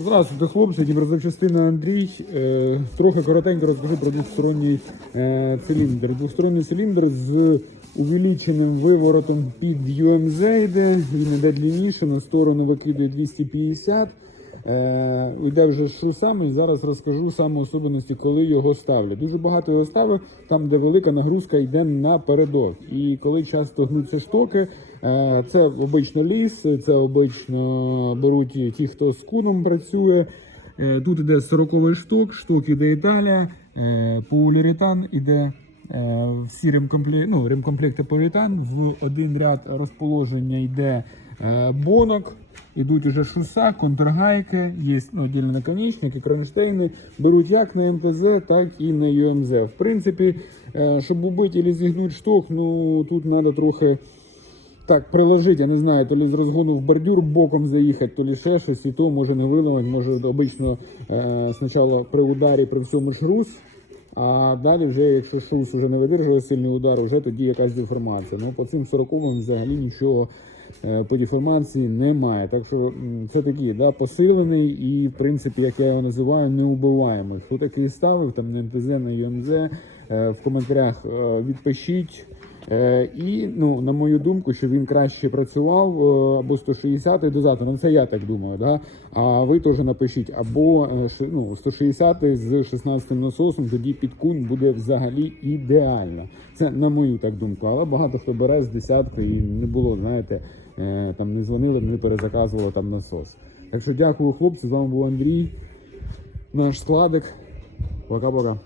Здравствуйте, хлопці, Дніпрозавчастина Андрій. Е, трохи коротенько розкажу про двосторонній е, циліндр. Двосторонній циліндр з увеличеним виворотом під UMZ йде, він йде длинніше, на сторону викидує 250. Е, йде вже з шусами. Зараз розкажу саме особливості, коли його ставлять. Дуже багато його ставив, там, де велика нагрузка йде напередок. І коли часто гнуться штоки, е, це обично ліс, це обично беруть ті, хто з куном працює. Е, Тут іде 40 шток, шток іде Італія, е, поліуретан іде е, всі ремкомплекти, ну, ремкомплекти поліуретан. В один ряд розположення йде е, бонок. Ідуть уже шуса, контргайки, є ну, отдільні наконечники, кронштейни. Беруть як на МПЗ, так і на ЮМЗ. В принципі, е, щоб убити або зігнути шток, ну тут треба трохи так приложити, я не знаю, то лі з розгону в бордюр боком заїхати, то лі ще щось, і то може не виливати, може обично е, спочатку при ударі при всьому шрус, а далі вже, якщо шус вже не видержує сильний удар, вже тоді якась деформація. Ну по цим 40 взагалі нічого е, по деформації немає. Так що це такий да, посилений і, в принципі, як я його називаю, неубиваємий. Хто такий ставив, там на МТЗ, на ЮМЗ, е, в коментарях е, відпишіть. Е, і ну, на мою думку, що він краще працював е, або 160 дозатор. Ну це я так думаю. Да? А ви теж напишіть, або е, ну, 160 з 16 насосом, тоді під кунь буде взагалі ідеально. Це на мою так думку. Але багато хто бере з десятки і не було, знаєте, там не дзвонили, не перезаказували там насос. Так що дякую, хлопці. З вами був Андрій, наш складик. Пока-пока.